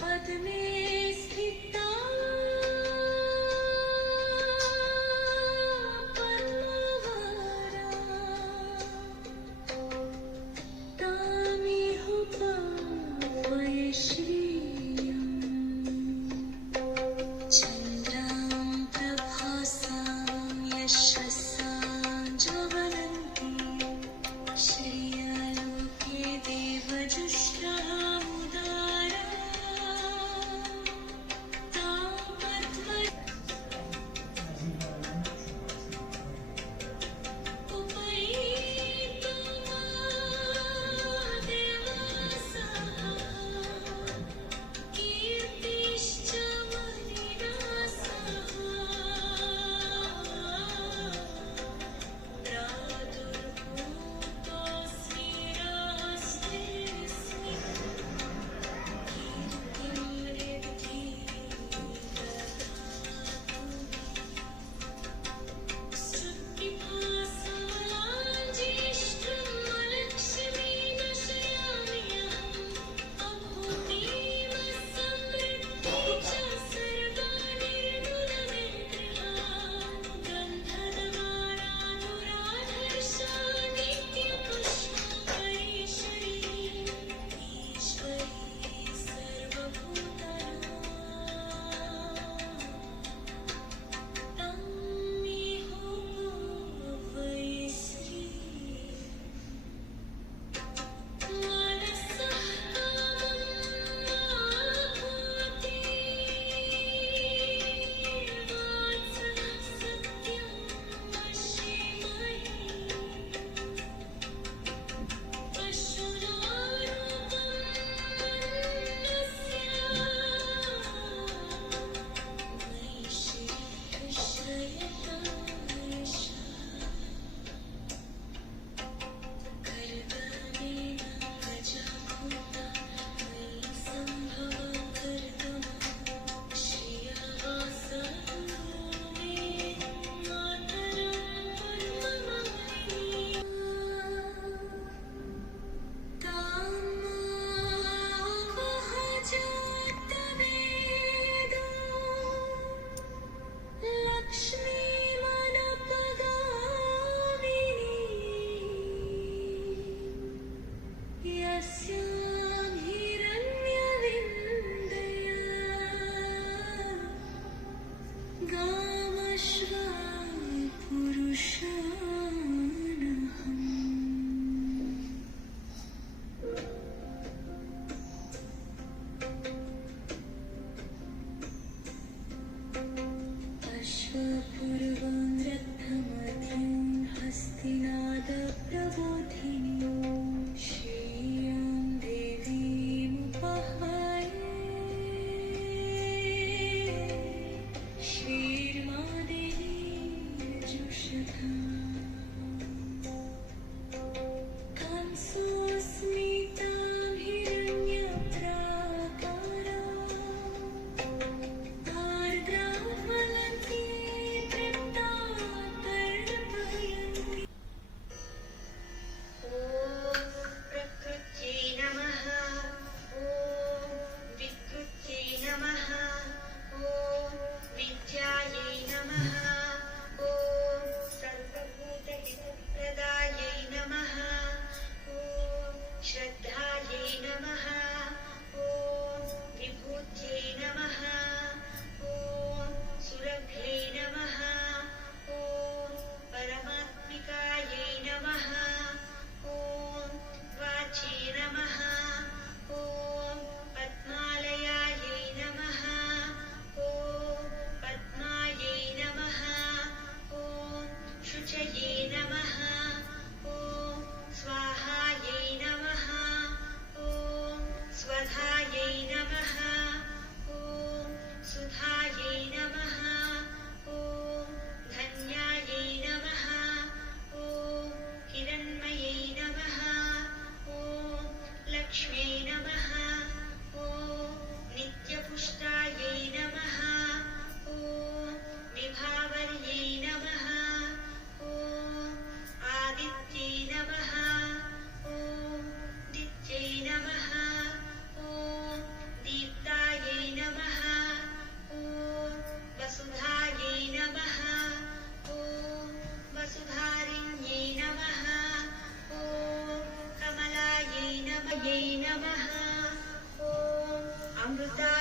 पद्मे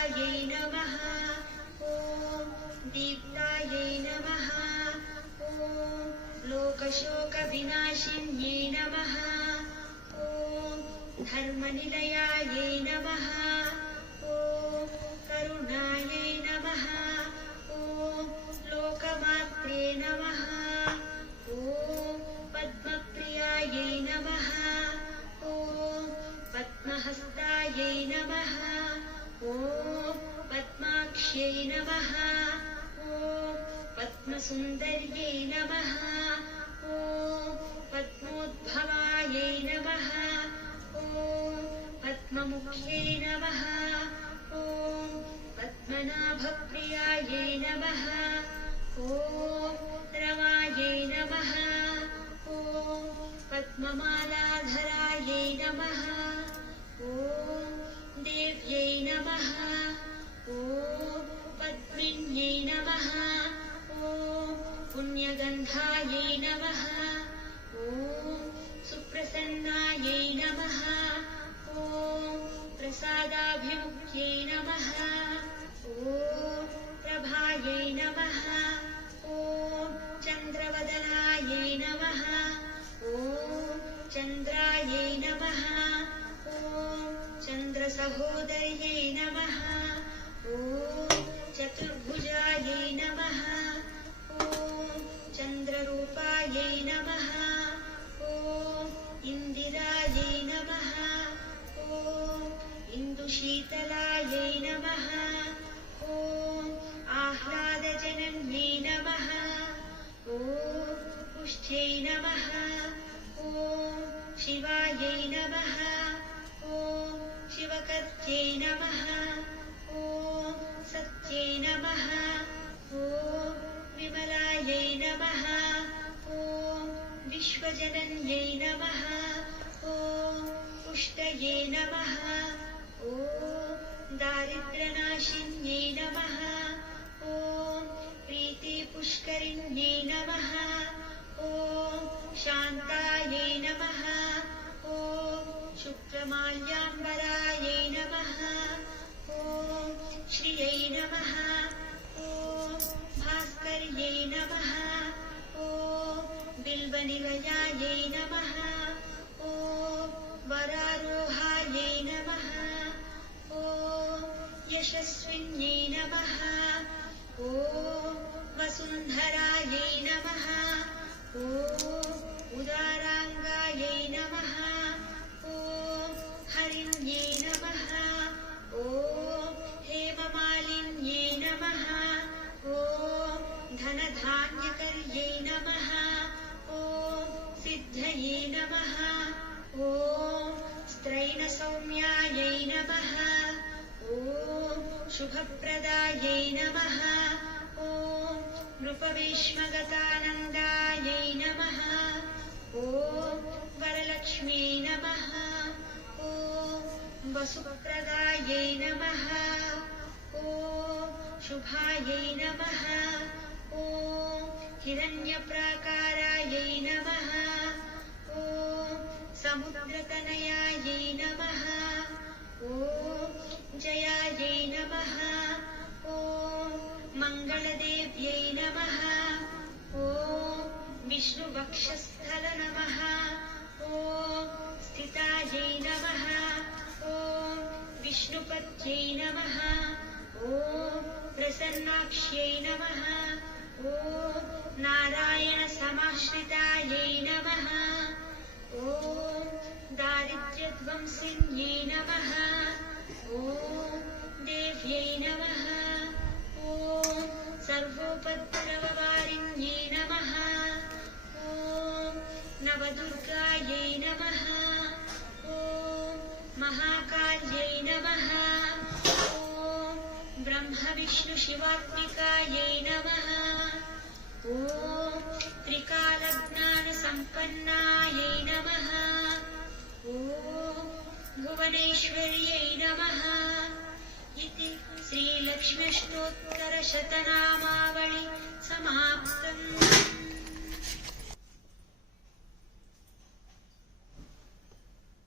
दीप्तायै नमः। ॐ दीप्तायै नमः। ॐ लोकशोकविनाशिन्यै नमः। ॐ धर्मनिलयायै नमः। ॐ करुणायै नमः। ॐ लोकमात्रे नमः। ॐ पद्मप्रियायै नमः। ॐ पद्महस्तायै नमः। ॐ पद्माक्ष्यै नमः। ॐ पद्मसुन्दर्यै नमः। ॐ पद्मोद्भवायै नमः। ॐ पद्ममुख्यै नमः। ॐ पद्मनाभप्रियायै नमः। ॐ रमायै नमः। ॐ पद्ममालाधरायै नमः। ॐ देव्यै नमः। ॐ पद्मिन्यै नमः। ॐ पुण्यगन्धायै नमः। ॐ सुप्रसन्नायै नमः। ॐ प्रसादाभिमुख्यै नमः। ॐ प्रभायै नमः। ॐ चन्द्रवदनायै नमः। ॐ चन्द्रायै नमः। ॐ चन्द्रसहोदर्यै नमः। ॐ चतुर्भुजायै नमः। ॐ चन्द्ररूपायै नमः। ॐ इन्दिरायै नमः। ॐ इन्दुशीतलायै नमः। ॐ आह्लादजनन्यै नमः। ॐ पुष्ठ्यै नमः। ॐ शिवायै नमः। ॐ शिवकर्त्यै नमः। ॐ सत्यै नमः। ॐ विमलायै नमः। ॐ विश्वजनन्यै नमः। ॐ पुष्टये नमः। ॐ दारिद्र्यनाशिन्यै नमः। ॐ प्रीतिपुष्करिण्यै नमः। ॐ शान्तायै नमः। ॐ शुक्रमाल्याम्बरायै नमः। ॐ श्रियै नमः। ॐ भास्कर्यै नमः। ॐ बिल्वनिलयायै नमः। ॐ वरारोहायै नमः। ॐ यशस्विन्यै नमः। ॐ वसुन्धरायै नमः। ॐ उदाराङ्गायै नमः। ॐ हरिण्यै नमः। ॐ हेममालिन्यै नमः। ॐ धनधान्यकर्यै नमः। ॐ सिद्धये नमः। ॐ स्त्रैणसौम्यायै नमः। ॐ शुभप्रदायै नमः। ॐ नृपवेश्मगतानन्दायै नमः। ॐ वरलक्ष्म्यै नमः। ॐ वसुप्रदायै नमः। ॐ शुभायै नमः। ॐ हिरण्यप्राकारायै नमः। ॐ समुद्रतनयायै नमः। ॐ जयायै नमः। ॐ मङ्गलदेव्यै नमः। ॐ विष्णुवक्षस्थल नमः। ॐ स्थितायै नमः। ॐ विष्णुपत्यै नमः। ॐ प्रसन्नाक्ष्यै नमः। ॐ नारायणसमाश्रितायै नमः। ॐ दारिद्र्यध्वंसिन्यै नमः। ॐ देव्यै नमः। ॐ सर्वोपद्रववारिण्यै नमः। ॐ नवदुर्गायै नमः। ॐ महाकाल्यै नमः। ॐ ब्रह्मविष्णुशिवात्मिकायै नमः। ॐ त्रिकालज्ञानसम्पन्नायै नमः। ॐ भुवनेश्वर्यै नमः। इति श्रीलक्ष्म्यष्टोत्तरशतनामावळि समाप्तम्।